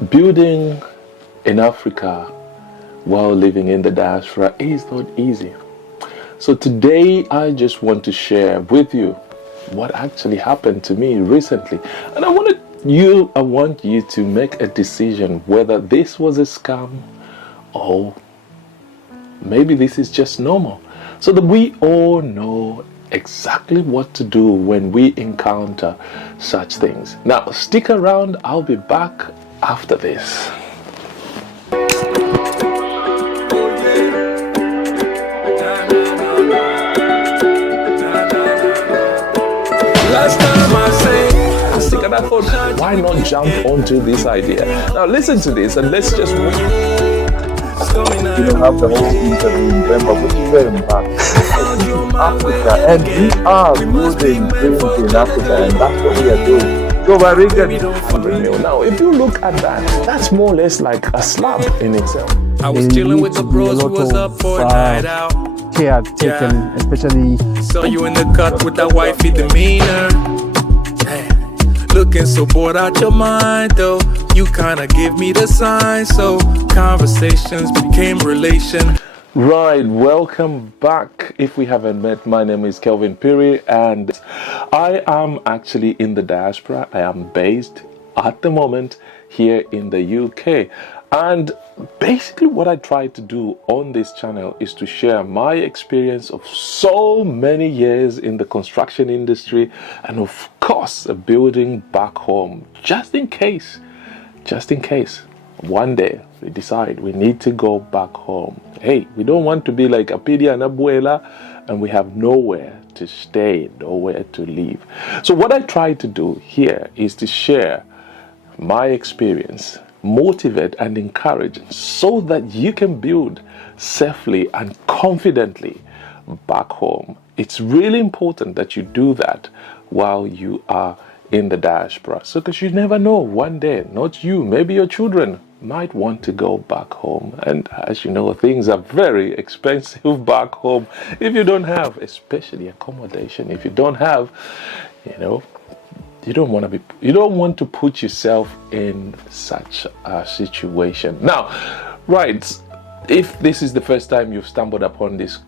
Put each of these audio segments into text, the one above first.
Building in Africa while living in the diaspora is not easy. So today I just want to share with you what actually happened to me recently. And I want you to make a decision whether this was a scam or maybe this is just normal. So that we all know exactly what to do when we encounter such things. Now stick around, I'll be back after this. Last time I think, and I thought, why not jump onto this idea? Now listen to this and let's just You don't have the whole interview in November, which is very important. Africa, and we are building dreams in Africa, and that's what we are doing. So now, if you look at that, that's more or less like a slap in itself. I was chilling with the bros who was up for a night out. Care taken, especially. Saw you in the cut with that wifey demeanor. Hey, looking so bored out your mind though. You kinda give me the sign, so conversations became relation. Right, welcome back. If we haven't met, my name is Kelvin Piri and I am actually in the diaspora. I am based at the moment here in the UK. And basically what I try to do on this channel is to share my experience of so many years in the construction industry and of course building back home, just in case one day we decide we need to go back home. Hey, we don't want to be like Apidia and Abuela and we have nowhere to stay, nowhere to live. So what I try to do here is to share my experience, motivate and encourage so that you can build safely and confidently back home. It's really important that you do that while you are in the diaspora. So because you never know, one day, not you, maybe your children might want to go back home. And as you know, things are very expensive back home if you don't have, especially accommodation. If you don't have, you don't want to put yourself in such a situation. Now, right, if this is the first time you've stumbled upon this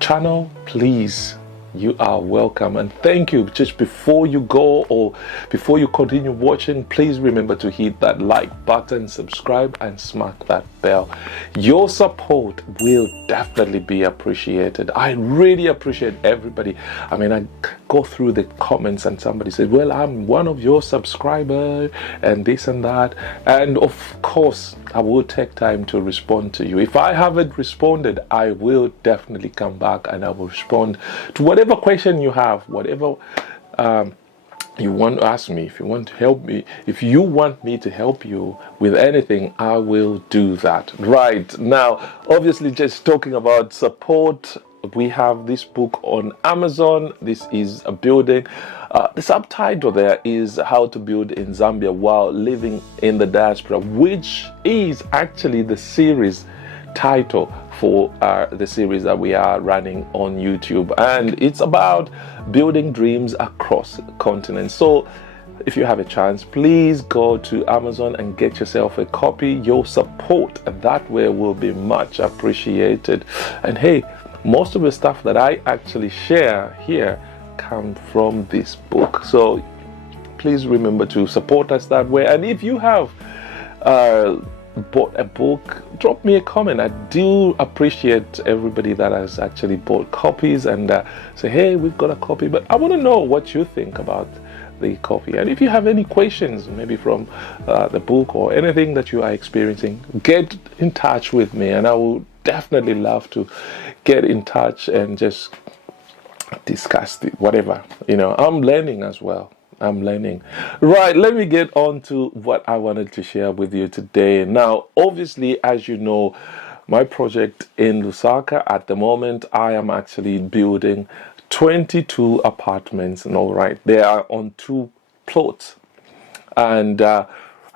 channel, please, you are welcome and thank you. Just before you go or before you continue watching, please remember to hit that like button, subscribe and smack that bell. Your support will definitely be appreciated. I really appreciate everybody. I mean, I go through the comments and somebody says, well, I'm one of your subscribers and this and that, and of course I will take time to respond to you. If I haven't responded, I will definitely come back and I will respond to whatever question you have, whatever you want to ask me. If you want to help me, if you want me to help you with anything, I will do that. Right now, obviously, just talking about support, we have this book on Amazon. This is a building. The subtitle there is How to Build in Zambia While Living in the Diaspora, which is actually the series title for the series that we are running on YouTube, and it's about building dreams across continents. So if you have a chance, please go to Amazon and get yourself a copy. Your support that way will be much appreciated. And hey, most of the stuff that I actually share here come from this book, so please remember to support us that way. And if you have bought a book, drop me a comment. I do appreciate everybody that has actually bought copies and say, hey, we've got a copy, but I want to know what you think about the copy. And if you have any questions, maybe from the book or anything that you are experiencing, get in touch with me and I will definitely love to get in touch and just discuss whatever. I'm learning as well. I'm learning. Right, let me get on to what I wanted to share with you today. Now, obviously, as you know, my project in Lusaka at the moment, I am actually building 22 apartments. And all right, they are on 2 plots. And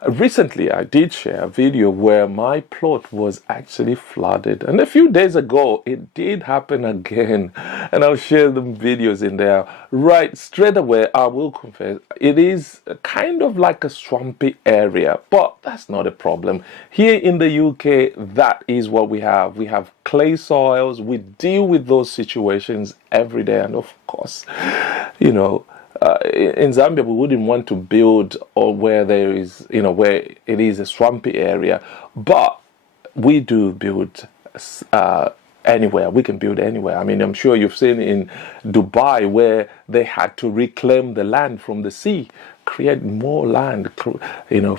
Recently, I did share a video where my plot was actually flooded, and a few days ago it did happen again, and I'll share the videos in there. Right, straight away, I will confess, it is kind of like a swampy area, but that's not a problem. Here in the UK, that is what we have. We have clay soils. We deal with those situations every day, and of course, you know, in Zambia, we wouldn't want to build or where there is, where it is a swampy area, but we do build anywhere. We can build anywhere. I mean, I'm sure you've seen in Dubai where they had to reclaim the land from the sea, create more land,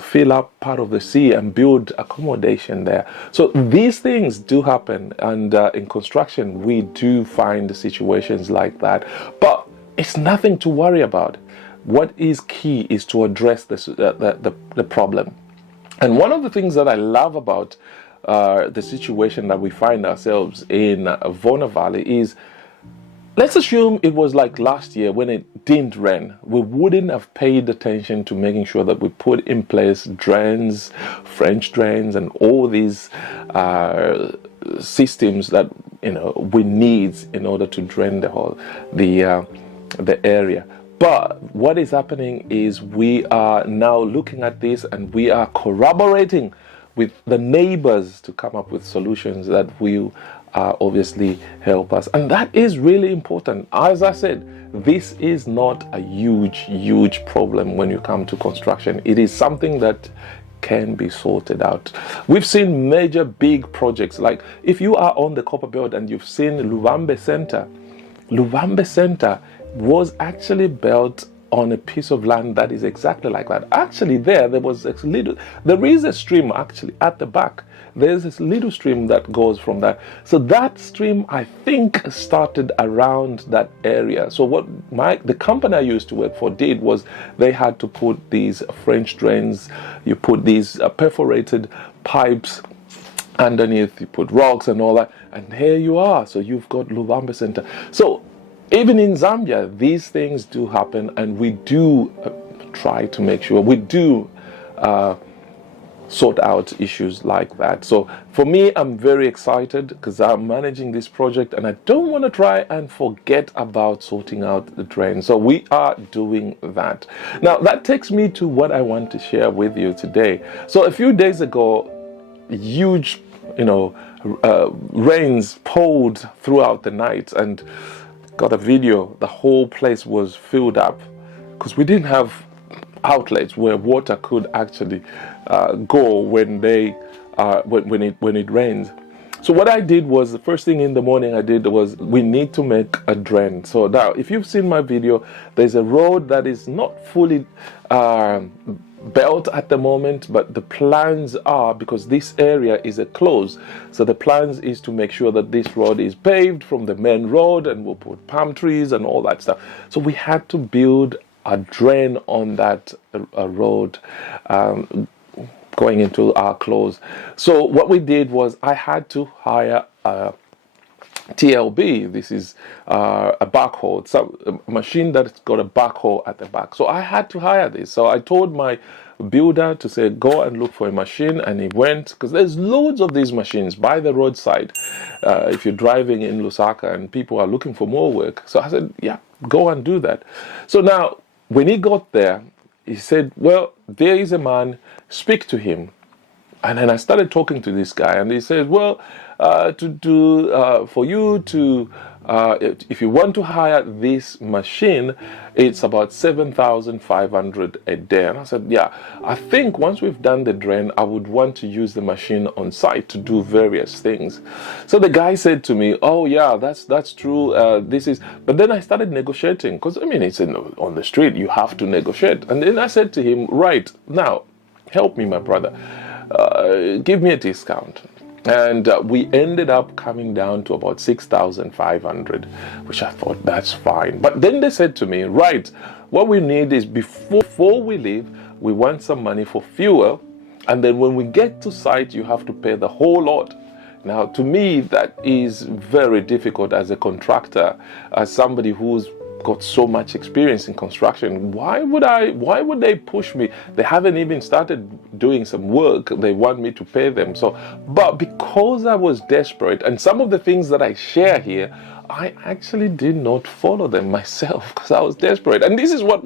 fill up part of the sea and build accommodation there. So these things do happen, and in construction, we do find situations like that. But it's nothing to worry about. What is key is to address the problem. And one of the things that I love about the situation that we find ourselves in Vona Valley is, let's assume it was like last year when it didn't rain. We wouldn't have paid attention to making sure that we put in place drains, French drains, and all these systems that we need in order to drain the area. But what is happening is we are now looking at this and we are corroborating with the neighbors to come up with solutions that will obviously help us. And that is really important. As I said, this is not a huge problem when you come to construction. It is something that can be sorted out. We've seen major big projects, like if you are on the Copper Belt and you've seen Luvambe Center was actually built on a piece of land that is exactly like that. Actually, there is a stream actually at the back. There's this little stream that goes from that. So that stream, I think, started around that area. So what the company I used to work for did was they had to put these French drains. You put these perforated pipes underneath. You put rocks and all that, and here you are. So you've got Luvambe Center. So even in Zambia, these things do happen, and we do try to make sure we do sort out issues like that. So for me, I'm very excited because I'm managing this project, and I don't want to try and forget about sorting out the drain. So we are doing that. Now, that takes me to what I want to share with you today. So a few days ago, huge, rains poured throughout the night, and got a video. The whole place was filled up because we didn't have outlets where water could actually go when it rains. So what I did was, the first thing in the morning I did was, we need to make a drain. So now, if you've seen my video, there's a road that is not fully built at the moment, but the plans are, because this area is a close, so the plans is to make sure that this road is paved from the main road, and we'll put palm trees and all that stuff. So we had to build a drain on that road going into our close. So what we did was, I had to hire a TLB. This is a backhoe, a machine that's got a backhoe at the back. So I had to hire this. So I told my builder to say, go and look for a machine, and he went, because there's loads of these machines by the roadside if you're driving in Lusaka and people are looking for more work. So I said, yeah, go and do that. So now, when he got there, he said, well, there is a man, speak to him. And then I started talking to this guy, and he said, well, for you to, if you want to hire this machine, it's about 7,500 a day. And I said, yeah, I think once we've done the drain, I would want to use the machine on site to do various things. So the guy said to me, oh yeah, that's true. But then I started negotiating, because I mean, it's on the street, you have to negotiate. And then I said to him, right, now, help me, my brother, give me a discount. And we ended up coming down to about 6,500, which I thought, that's fine. But then they said to me, right, what we need is, before we leave, we want some money for fuel. And then when we get to site, you have to pay the whole lot. Now, to me, that is very difficult as a contractor, as somebody who's got so much experience in construction. Why would they push me? They haven't even started doing some work. They want me to pay them. So, but because I was desperate, and some of the things that I share here, I actually did not follow them myself because I was desperate. And this is what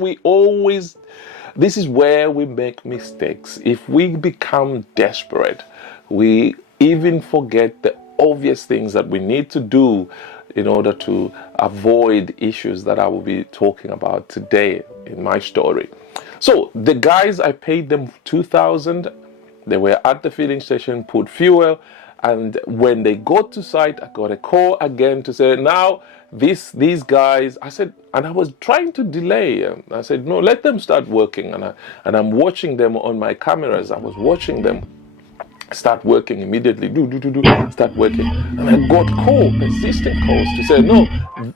this is where we make mistakes. If we become desperate, we even forget the obvious things that we need to do in order to avoid issues that I will be talking about today in my story. So the guys, I paid them $2,000. They were at the filling station, put fuel, and when they got to site, I got a call again to say, now these guys, I said, and I was trying to delay. I said, no, let them start working, and I'm watching them on my cameras. I was watching them start working immediately, start working. And I got persistent calls to say, no,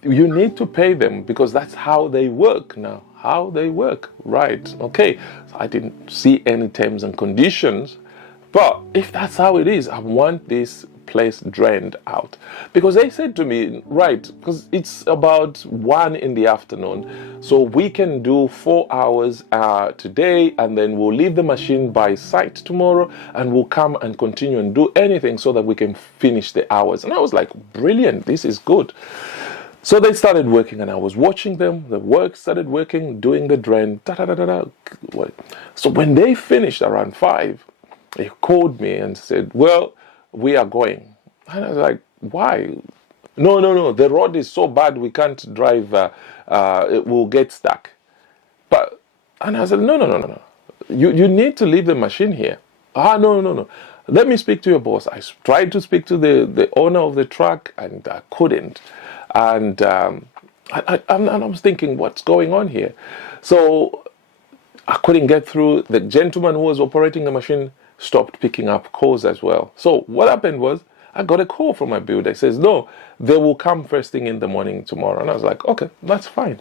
you need to pay them because that's how they work now. How they work, right? Okay, so I didn't see any terms and conditions, but if that's how it is, I want this place drained out. Because they said to me, right, because it's about 1 in the afternoon, so we can do 4 hours today, and then we'll leave the machine by site tomorrow, and we'll come and continue and do anything so that we can finish the hours. And I was like, brilliant, this is good. So they started working, and I was watching them. The work started working, doing the drain. So when they finished around 5, they called me and said, well, we are going. And I was like, why? No, the road is so bad we can't drive, it will get stuck. And I said, no. You need to leave the machine here. No. Let me speak to your boss. I tried to speak to the owner of the truck, and I couldn't. And I was thinking, what's going on here? So I couldn't get through. The gentleman who was operating the machine stopped picking up calls as well. So what happened was, I got a call from my builder. He says, no, they will come first thing in the morning tomorrow. And I was like, okay, that's fine.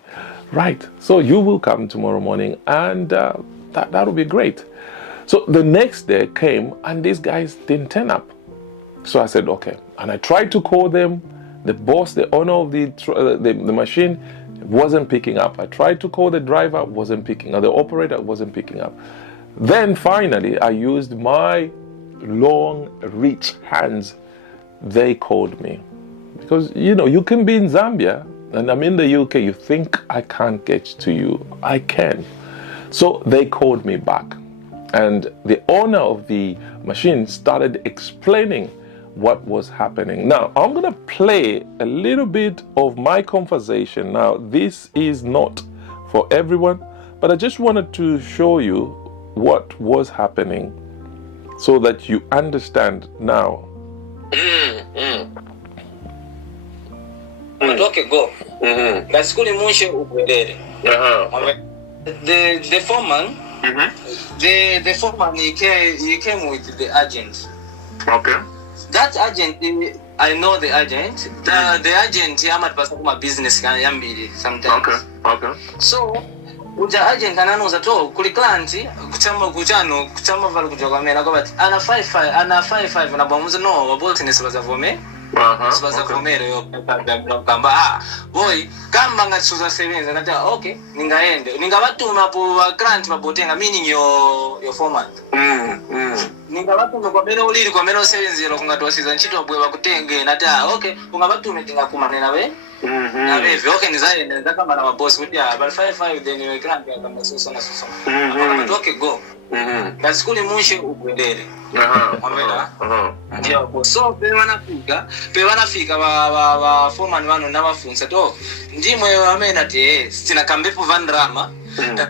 Right. So you will come tomorrow morning, and that'll be great. So the next day came, and these guys didn't turn up. So I said, okay. And I tried to call them. The boss, the owner of the machine, wasn't picking up. I tried to call the driver, wasn't picking up. The operator wasn't picking up. Then finally, I used my long, rich hands. They called me. Because, you can be in Zambia, and I'm in the UK. You think I can't get to you. I can. So they called me back. And the owner of the machine started explaining what was happening. Now, I'm going to play a little bit of my conversation. Now, this is not for everyone, but I just wanted to show you what was happening so that you understand now. Okay, go. The foreman, the foreman, he came with the agent. Okay. That agent, I know the agent. The agent, he might pass my business sometimes. Okay. So, uja agent ananuza to kuli client kuchama valu kujoga mena kwa bati ana 55 na bamuza no waboti ni sibaza vome sibaza vome yo kamba boy kama ngasuza sevenza nata okay ninga batuma po client babotenga meaning yo foreman ninga batuma kwa meno uliri kwa meno 70 kungatwasiza nchito bwe bakutenge nata okay kunga batume tinga kumanena we okay, nizaka kama na boss with ya but 55 then you can't get kama so okay, go. Ngasikuli mushe ukwendele. Ndio so pe wanafika ba foreman wanu na bafunza to ndimwe wamena te sina kambepo vandrama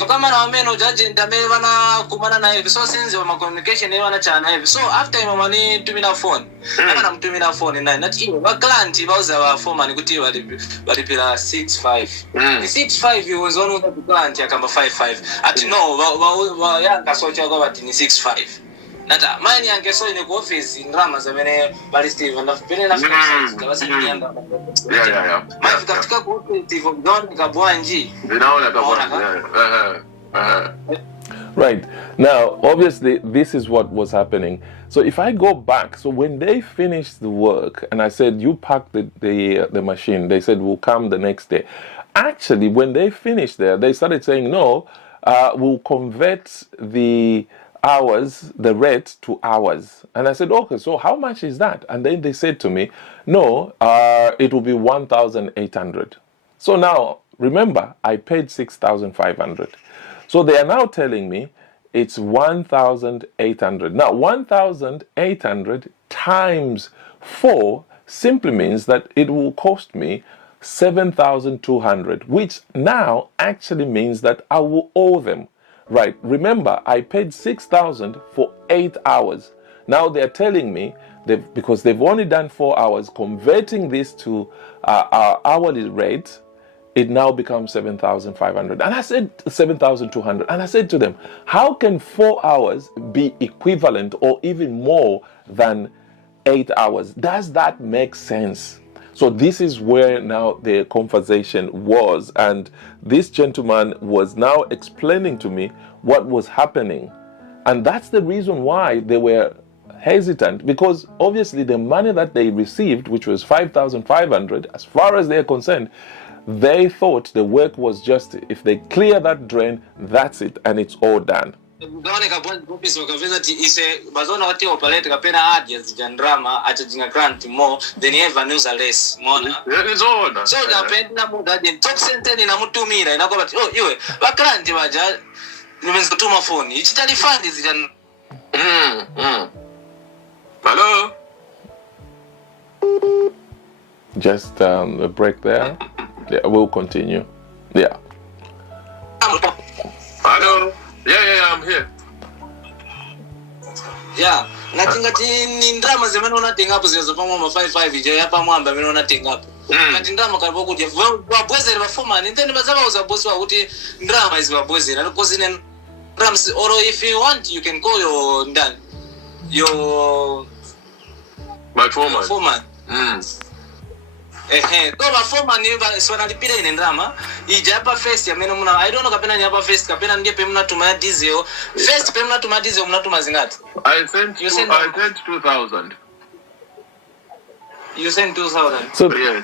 kama na wameno judge ndame wana kumana na hivi so since wa communication ni wana chana hivi so after mamani tumina phone na mtumina phone na hiyo wa client bauza wa foreman kuti walipila 65 65 was one of the client ya kama 55 at no wa yanga socha kwa bati ni 65 nata mine yange so ni office ndrama zamene bali Steve na pele na basi nienda mimi katika cooperative don kabwanji Vinaona kabwanji. Right. Now, obviously, this is what was happening. So if I go back, so when they finished the work, and I said, you pack the machine, they said, we'll come the next day. actually, when they finished there, they started saying, no, we'll convert the hours, the rate to hours. And I said, okay, so how much is that? And then they said to me, no, it will be 1,800. So now, remember, I paid 6,500. So they are now telling me it's 1,800. Now, 1,800 times 4 simply means that it will cost me 7,200, which now actually means that I will owe them. Right, remember, I paid 6,000 for 8 hours. Now they're telling me, because they've only done 4 hours, converting this to our hourly rate, it now becomes 7,500. And I said 7,200. And I said to them, how can 4 hours be equivalent or even more than 8 hours? Does that make sense? So this is where now the conversation was, and this gentleman was now explaining to me what was happening. And that's the reason why they were hesitant, because obviously the money that they received, which was 5,500, as far as they're concerned, they thought the work was just, if they clear that drain, that's it, and it's all done. Gaoneka office wakaveza ti ise bazona wati operate kapena adia zijandrama achajinga grant more than ever news less mona Arizona so napenda muda je talk center ni namutumira inakuwa bati oh iwe bakrant baja nimenza kutuma phone ichitali fund zijan Hello. Just a break there. Yeah, we'll continue. Yeah. Hello. Yeah, I'm here. Yeah, natinga ni ndrama zemeno unatenga hapo zizo pamwa 55 ije hapa mwamba meno unatenga hapo. Kati ndrama kalipo kuti wabweze bafuma ni then bazaba uzabosi wa kuti ndrama is wabweze na because in drums or if you want you can call your ndan your My foreman. foreman. Toba foreman ni wanalipira ine ndrama ije hapa first ya meno muna I don't know kapena ni hapa first kapena ndiye pe mnatuma diesel first pe mnatuma diesel mnatuma zingati I sent 2,000. You sent 2,000. So Yes.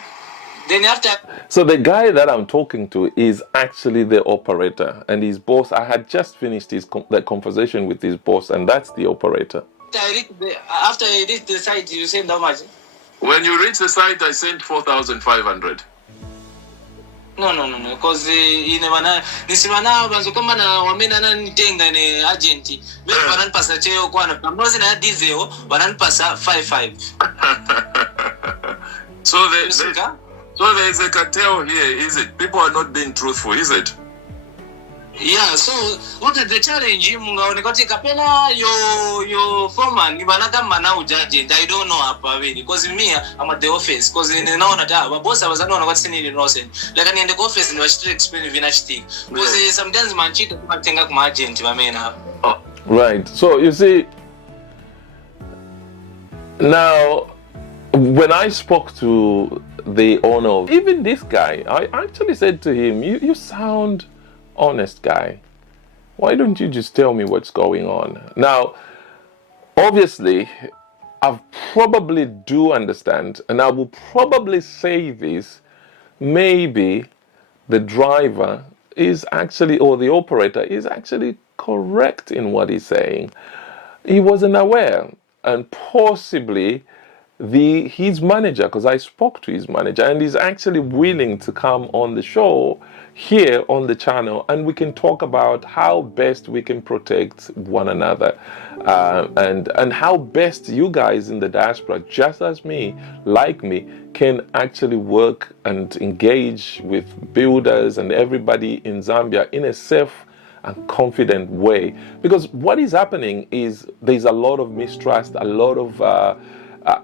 Then after So the guy that I'm talking to is actually the operator, and his boss. I had just finished the conversation with his boss, and that's the operator. after I reached the site, you sent how much? When you reach the site, I sent 4,500. No, because ine wana nisimana banzo kama na wamena na nitenga ne agent. Mimi wananipasa cheo kwa na pamoja na diesel wananipasa 55. So there is a cartel here, is it? People are not being truthful, is it? Yeah, so what is the challenge? Mungaonekati kapena yo foreman ni banaka mana ujaje. I don't know hapa really because me I'm at the office because ninaona ta boss abazana wanakati sini innocent. Like ni the office ni washitri explain vinashti. Because sometimes manchita kutenga kuma agent wamena. Right. So you see, now when I spoke to the owner of even this guy, I actually said to him, you sound honest guy. Why don't you just tell me what's going on? Now, obviously, I probably do understand, and I will probably say this, maybe the driver is actually, or the operator is actually correct in what he's saying. He wasn't aware, and possibly his manager, because I spoke to his manager, and he's actually willing to come on the show here on the channel, and we can talk about how best we can protect one another, and how best you guys in the diaspora, just as me, like me, can actually work and engage with builders and everybody in Zambia in a safe and confident way. Because what is happening is there's a lot of mistrust, a lot of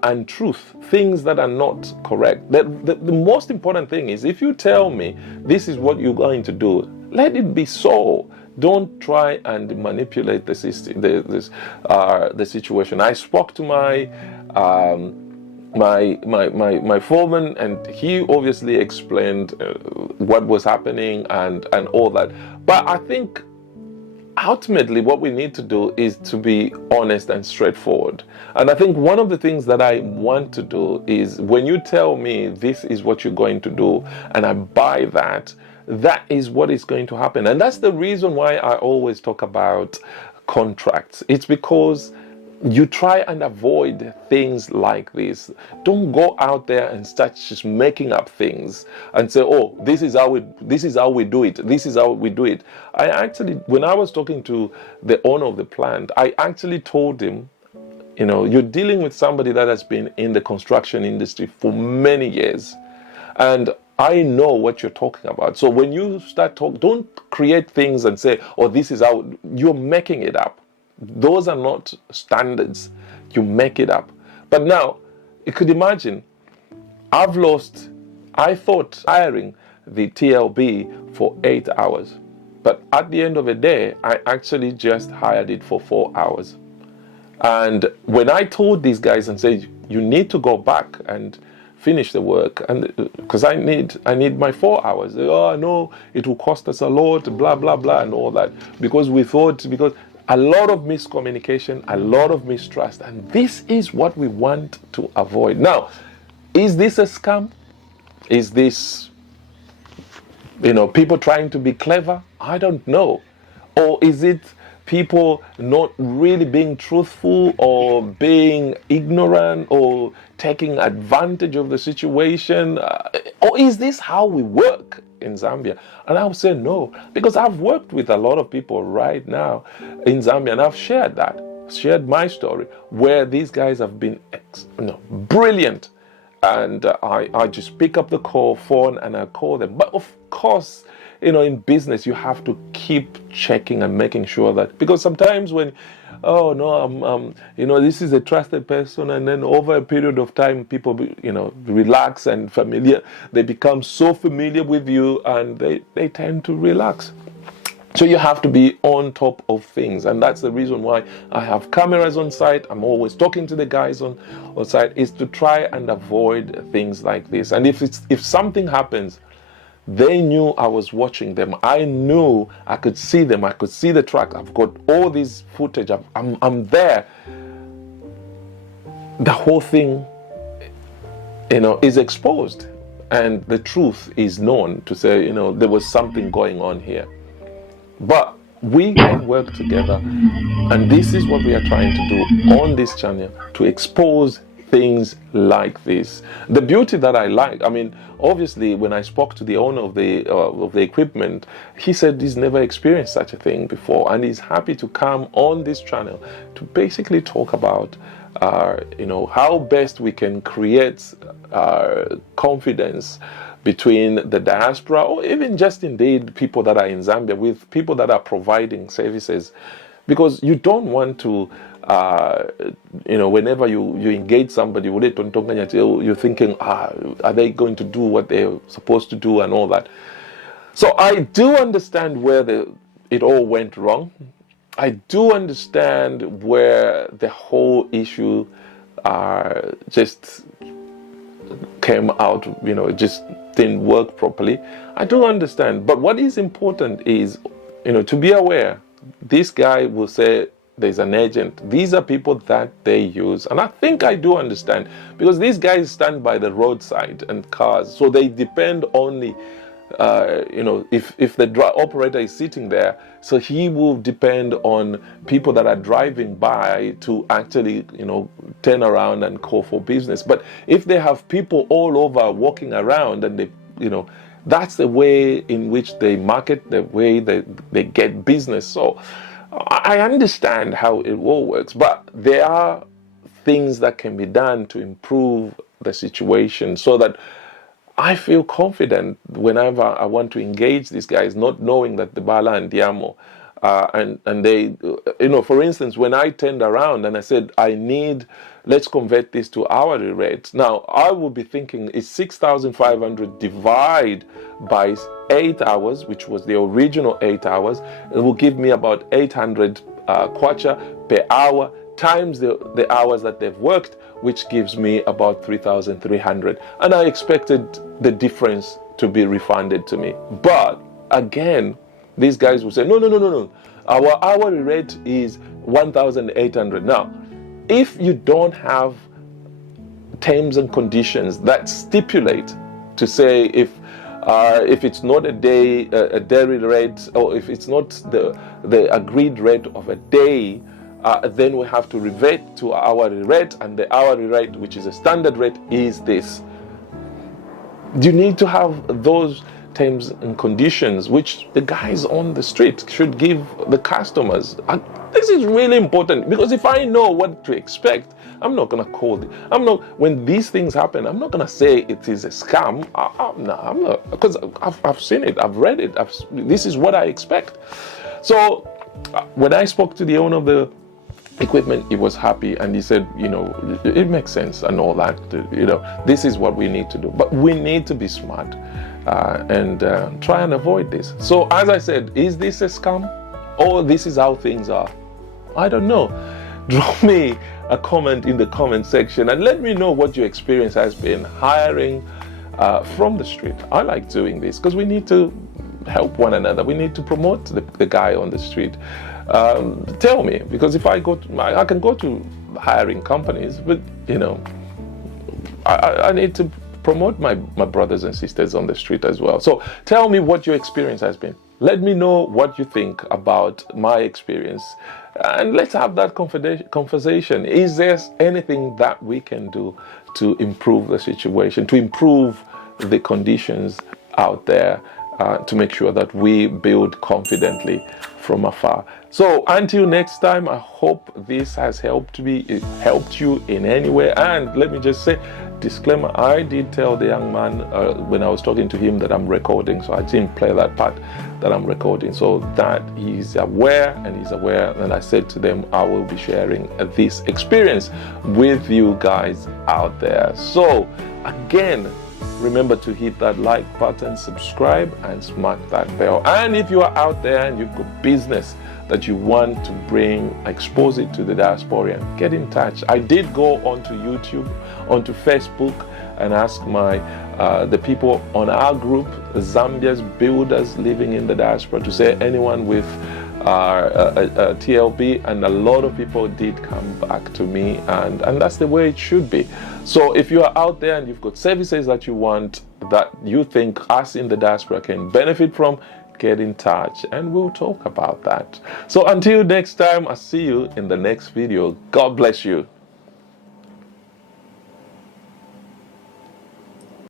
untruth, things that are not correct. The most important thing is, if you tell me this is what you're going to do, let it be so. Don't try and manipulate the system, the situation. I spoke to my foreman, and he obviously explained what was happening and all that. But I think ultimately what we need to do is to be honest and straightforward. And I think one of the things that I want to do is, when you tell me this is what you're going to do and I buy that, that is what is going to happen. And that's the reason why I always talk about contracts. It's because you try and avoid things like this. Don't go out there and start just making up things and say, oh, this is how we do it. This is how we do it. I actually, when I was talking to the owner of the plant, I actually told him, you know, you're dealing with somebody that has been in the construction industry for many years. And I know what you're talking about. So when you start talking, don't create things and say, oh, this is how, you're making it up. Those are not standards. You make it up. But now, you could imagine, I thought hiring the TLB for 8 hours. But at the end of the day, I actually just hired it for 4 hours. And when I told these guys and said, you need to go back and finish the work, and because I need my 4 hours. Oh, no, it will cost us a lot, blah, blah, blah, and all that. Because we thought, because a lot of miscommunication, a lot of mistrust, and this is what we want to avoid. Now, is this a scam? Is this, you know, people trying to be clever? I don't know. Or is it people not really being truthful or being ignorant or taking advantage of the situation? Or is this how we work in Zambia? And I would say no, because I've worked with a lot of people right now in Zambia, and I've shared my story where these guys have been brilliant. And I just pick up the phone and I call them. But of course, you know, in business, you have to keep checking and making sure that, because sometimes when, oh no, you know, this is a trusted person, and then over a period of time, people, you know, relax and familiar. They become so familiar with you, and they tend to relax. So you have to be on top of things, and that's the reason why I have cameras on site. I'm always talking to the guys on site, is to try and avoid things like this. And if something happens, they knew I was watching them. I knew I could see them. I could see the truck. I've got all this footage. I'm there. The whole thing, you know, is exposed, and the truth is known to say, you know, there was something going on here. But we can work together, and this is what we are trying to do on this channel, to expose things like this. The beauty that I like, I mean, obviously, when I spoke to the owner of the equipment, he said he's never experienced such a thing before, and he's happy to come on this channel to basically talk about, you know, how best we can create confidence between the diaspora, or even just indeed people that are in Zambia, with people that are providing services, because you don't want to, you know, whenever you engage somebody, you're thinking, are they going to do what they're supposed to do and all that. So I do understand where it all went wrong. I do understand where the whole issue just came out, you know, it just didn't work properly. I do understand. But what is important is, you know, to be aware, this guy will say there's an agent. These are people that they use. And I think I do understand, because these guys stand by the roadside and cars. So they depend only, you know, if the operator is sitting there, so he will depend on people that are driving by to actually, you know, turn around and call for business. But if they have people all over walking around, and they, you know, that's the way in which they market, the way they get business. So I understand how it all works, but there are things that can be done to improve the situation, so that I feel confident whenever I want to engage these guys, not knowing that the Bala and Diamo, and they, you know, for instance, when I turned around and I said, let's convert this to hourly rates. Now, I will be thinking, is 6,500 divided by 8 hours, which was the original 8 hours, it will give me about 800 kwacha per hour, times the hours that they've worked, which gives me about 3,300. And I expected the difference to be refunded to me. But again, these guys will say, no. Our hourly rate is 1,800. Now, if you don't have terms and conditions that stipulate to say, if If it's not a daily rate, or if it's not the agreed rate of a day, then we have to revert to our hourly rate, and the hourly rate, which is a standard rate, is this. You need to have those terms and conditions which the guys on the street should give the customers. And this is really important, because if I know what to expect, I'm not gonna call it. When these things happen, I'm not gonna say it is a scam. No, I'm not, because I've seen it, I've read it. This is what I expect. So when I spoke to the owner of the equipment, he was happy, and he said, it makes sense and all that. This is what we need to do, but we need to be smart and try and avoid this. So as I said, is this a scam, or this is how things are? I don't know. Drop me a comment in the comment section and let me know what your experience has been hiring from the street. I like doing this because we need to help one another. We need to promote the guy on the street. Tell me, because if I can go to hiring companies, but I need to promote my brothers and sisters on the street as well. So tell me what your experience has been. Let me know what you think about my experience, and let's have that conversation. Is there anything that we can do to improve the situation, to improve the conditions out there, to make sure that we build confidently from afar? So until next time, I hope this has helped you in any way. And let me just say, disclaimer, I did tell the young man when I was talking to him that I'm recording, so I didn't play that part that I'm recording, so that he's aware, and I said to them, I will be sharing this experience with you guys out there. So again, remember to hit that like button, subscribe, and smack that bell. And if you are out there and you've got business that you want to expose it to the diaspora, get in touch. I did go onto YouTube, onto Facebook, and ask the people on our group, Zambia's builders living in the diaspora, to say anyone with TLB, and a lot of people did come back to me, and that's the way it should be. So if you are out there and you've got services that you want, that you think us in the diaspora can benefit from, get in touch and we'll talk about that. So until next time, I'll see you in the next video. God bless you.